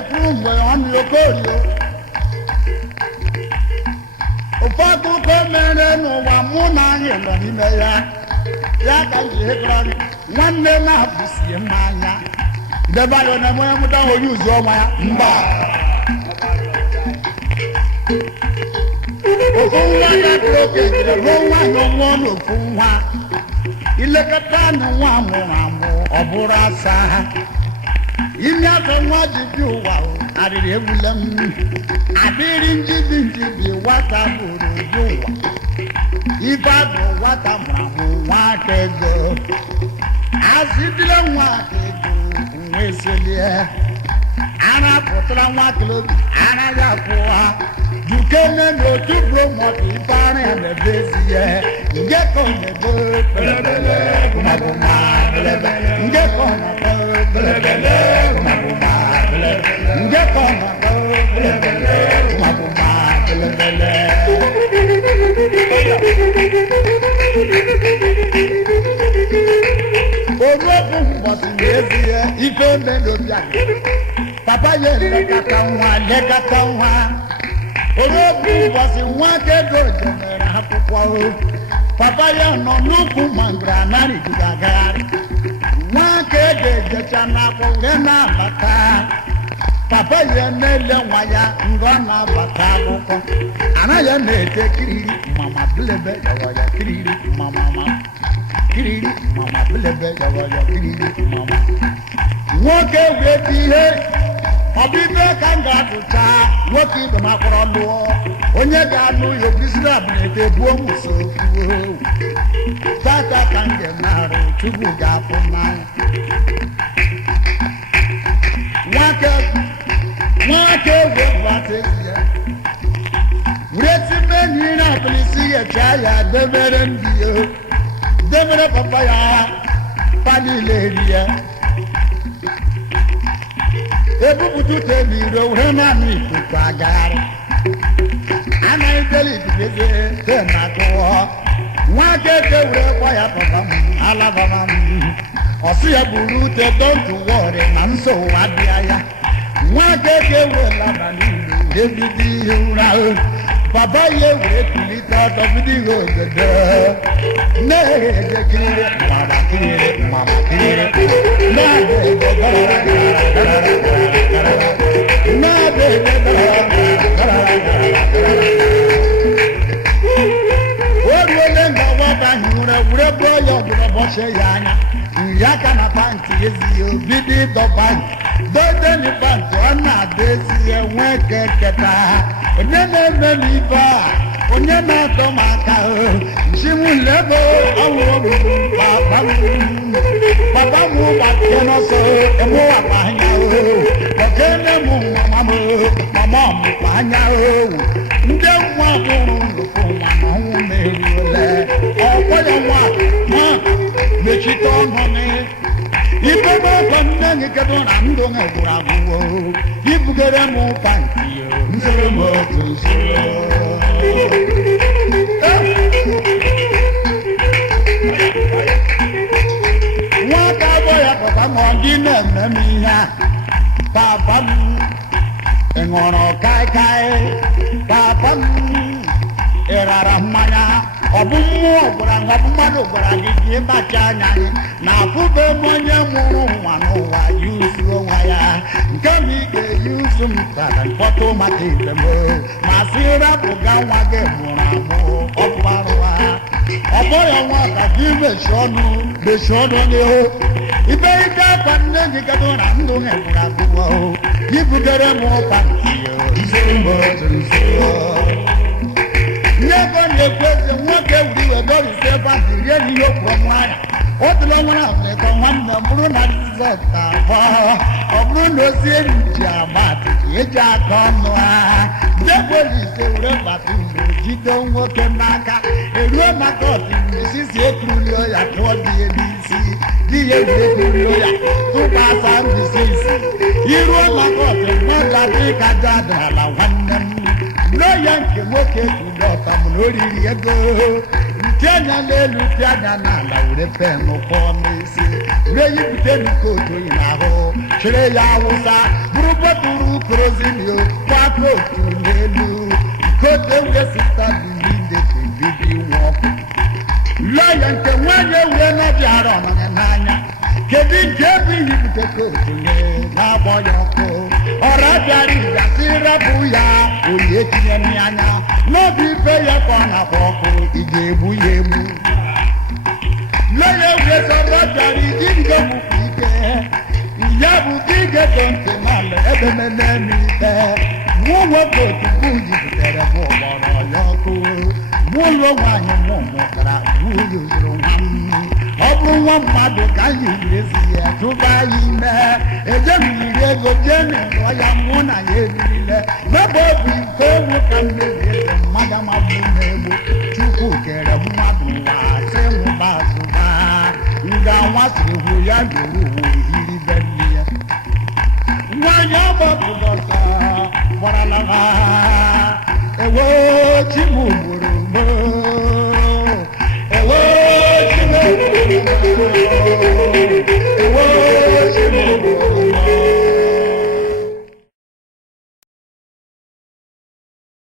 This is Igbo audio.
na-ekwuru mgbe ọ nụ okorio ụfọdụ ka o mere n'ụwa mụ na anyị nọ n'ime ya ya ka m ji hekọrọ gị nwanne na-apụsie m anya debe anya na onye mụta onye uzu ọnwa ya mba ofu nwa ya dị okenye ruo nwaanyị ọnwụọ n'ofu nwa ilekọta anụ nwa mụrụ amụ ọ bụrụ asa ime afọ nwa ji bi ụwa arịrị egbule m adịrị njibi nwata bụrụ obi ụwa ife bụ nwata mụrụ amụ nwa aka ego azidile nwa aka ego nwa eselie ara pụtara nwa kilobi ara ya pụwa dukene n'otu bromọtụ ife ara ya na-ebezi ya ngekọ na-ebo belebele gụmagụma belebele ngekọ na-ebo belebele gụmagụma belebele ngekọ na-ebo belebele gụmagụma belebele oruokwu mbọsị na-ezi ya ife ndị n'obi anyị papa ya lekọta nwa oruokwu mbọsị nwa ka ego jemere akwụkwọ papa ya nọ n'ukwu mangara narịgide agagharị nwa ka ego ejecha n'akwụ wee na-abata papa ya na-ele nwa ya mgbe ọ na-abata akwụkwọ anaghị na-ete kiriri mama bilebe ya kiriri mama bilebe ya kiriri mama nwoke wee dị ihe ọbịbe ka m ga-atụcha nwoke ibe m akpọrọ lụọ onye ga-anụ ya obisiri abụnete buo muso tata ka m ga-emarụ chukwu ga-apụ n'anya nwoke wee bata ezi ya were tibe n'ire apịlisi ghecha ya debere ndị ya debere papa ya palile eri ya ebupụta ute n'iro were naanị ikuku agagharị anaghị deli ikuku eze te na tụọ nwaka eke were kwa ya papa m alabama m ọsị ya buru ute dontu wọrị na nsogbu abịa ya nwaka eke were laba n'ilo ebido ihe ụra papa ya were kulite ọtọ bido ihe obodo na-eje kiriri mama kiriri na-eje oruole nga nwata hụrụ were bụọ ya ọbụla bọchie ya anya nri aka na pantị ezighị obido ịdọba dodeni pantị ọ na-ada ezighị nwee keketa onye na-eme m ibe a onye na-atọ m aka nchimulego ọhụrụ papa m gbapie n'ọsọ emụwakpa anya okene m mama ọmụkpa anya ndị nwa bụrụ nnukwu nwa na ọnwụ meriole ọkwọ ya nwa mechite ọnụ ibebe ọkọ nne gị kedu na ndụ gị gwụrụ agwụwo ibugere m pantị nzere m otu nsoro nwaka abụọ ya papa ma ọ gị na-eme m ihe a papa m ị ṅụrụ kaikai papa m ị rara mmanya ọ bụ mmụọ gwara ọ bụ mmadụ gwara gị ka ịbacha anya gị na afụbe m onye mụrụ nwa n'ụwa yuzu onwe ya nke m ị ga-eyuzu m tara mkpọtụ maka ibe m ma sị rapụga nwa gị mụrụ amụ ọkpụrụ ha ọ bụghị nwa ka gị mechie ọnụ n'ihu ibe ike aka nne gị kedu na ndụ ha gwụrụ agwụgwọ ibugere m ụka nne ego na-ekwu eze nwoke wuri wee dorise bantị rie n'ihe okporo nwanyị o tụrụ nwere afrịka nwanne bụrụ na dizeta ọ bụrụ na ozi eri ji agbatị eji aka ọnụ agha ndị polisi were gbata mgbe jide nwoke n'aka eruo maka ọtụmesisi ekurulio ya tụọ dị ya n'isi di ya were ekurulio ya tụkwasa mbisi isi iruo maka ọtụmeta dị ka dị adịrala nwanne m n'oyi ya nke nwoke tụrụ ọka mụ na oriri ego nke anya n'elu dị anya n'ala were penụ kpọọ n'isi were yipụte n'ikotu oyi n'ahụ chere ya awụsa bụrụ bọtụrụ korozimio kwa kootu n'elu kote wee sita bilinde bibi nwa ọkụ lọya nke nwanyị ewure na-abịara ọnọnya n'anya kedu nke ebe iyipụte kootu na-agbọ ya ọkụ ọra bịara ịgasị rapụ ya oyi etinye n'anya n'obi ife ya ka ọ na-akpọ ọkụ ị ga-egbu ya egbu lọya ewure sọrọ bịara iji ngọgbukwu ike ya bụ ka ị ga-eto ntị n'ala ebe mmemme ite mụ nwoke otubu jupụtara bụ gbọrọ ya ọkụ ụlọ nwaanyị mụ mụtara nwunye ozuru nwa m ọ bụrụ nwa mmadụ ka anyị wirezi ya tụba ya ime ejemiri ego jee n'ụlọ ya mụ na ya ebirile n'ebe ọ bụ iko ewu ka mmebi eze mmadụ amabụ na-egbu chukwu kere mmadụ ụwa sị nwụba azụba nga nwa siri hụ ya lụrụ uwe iribe nne ya nwaanyị ọgbọpụrụ ọsọ gbaralaba ewo chimu gburu gboo